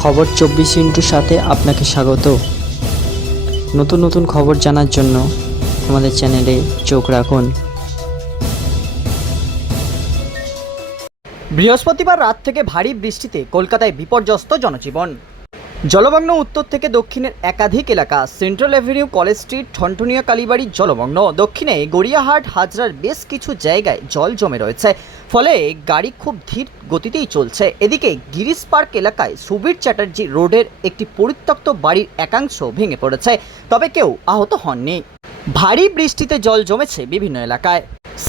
খবর চব্বিশ ইন্টুর সাথে আপনাকে স্বাগত। নতুন নতুন খবর জানার জন্য আমাদের চ্যানেলে চোখ রাখুন। বৃহস্পতিবার রাত থেকে ভারী বৃষ্টিতে কলকাতায় বিপর্যস্ত জনজীবন। জলমগ্ন উত্তর থেকে দক্ষিণের একাধিক এলাকা Central Avenue College Street Thanthania Kalibari জলমগ্ন। দক্ষিণে গড়িয়াহাট, হাজরার বেশ কিছু জায়গায় জল জমে রয়েছে। ফলে গাড়ি খুব ধীর গতিতেই চলছে। এদিকে গিরিশ পার্ক এলাকায় সুবীর চ্যাটার্জি রোডের একটি পরিত্যক্ত বাড়ির একাংশ ভেঙে পড়েছে। তবে কেউ আহত হননি। ভারী বৃষ্টিতে জল জমেছে বিভিন্ন এলাকায়।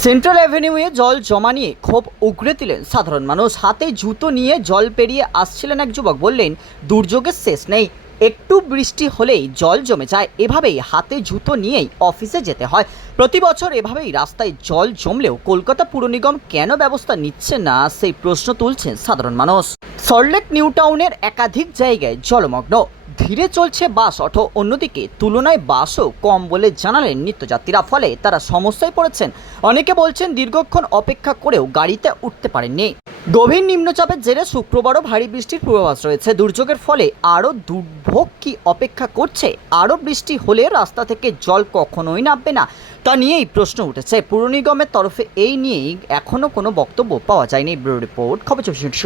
সেন্ট্রাল অ্যাভিনিউয়ে জল জমা নিয়ে ক্ষোভ উগড়ে দিলেন সাধারণ মানুষ। হাতে জুতো নিয়ে জল পেরিয়ে আসছিলেন এক যুবক। বললেন, দুর্যোগের শেষ নেই। একটু বৃষ্টি হলেই জল জমে যায়। এভাবেই হাতে জুতো নিয়েই অফিসে যেতে হয়। প্রতি বছর এভাবেই রাস্তায় জল জমলেও কলকাতা পুর নিগম কেন ব্যবস্থা নিচ্ছে না, সেই প্রশ্ন তুলছেন সাধারণ মানুষ। সল্টলেক নিউ টাউনের একাধিক জায়গায় জলমগ্ন। ধীরে চলছে বাস অটো। অন্যদিকে তুলনায় বাসও কম বলে জানালেন নিত্যযাত্রীরা। ফলে তারা সমস্যায় পড়েছেন। অনেকে বলছেন দীর্ঘক্ষণ অপেক্ষা করেও গাড়িতে উঠতে পারেননি। গভীর নিম্নচাপের জেরে শুক্রবারও ভারী বৃষ্টির পূর্বাভাস রয়েছে। দুর্যোগের ফলে আরও দুর্ভোগ কি অপেক্ষা করছে? আরও বৃষ্টি হলে রাস্তা থেকে জল কখনোই নামবে না। তা নিয়েই প্রশ্ন উঠেছে। পুর নিগমের তরফে এই নিয়েই এখনও কোনো বক্তব্য পাওয়া যায়নি। ব্যুরো রিপোর্ট, খবর চব্বিশ।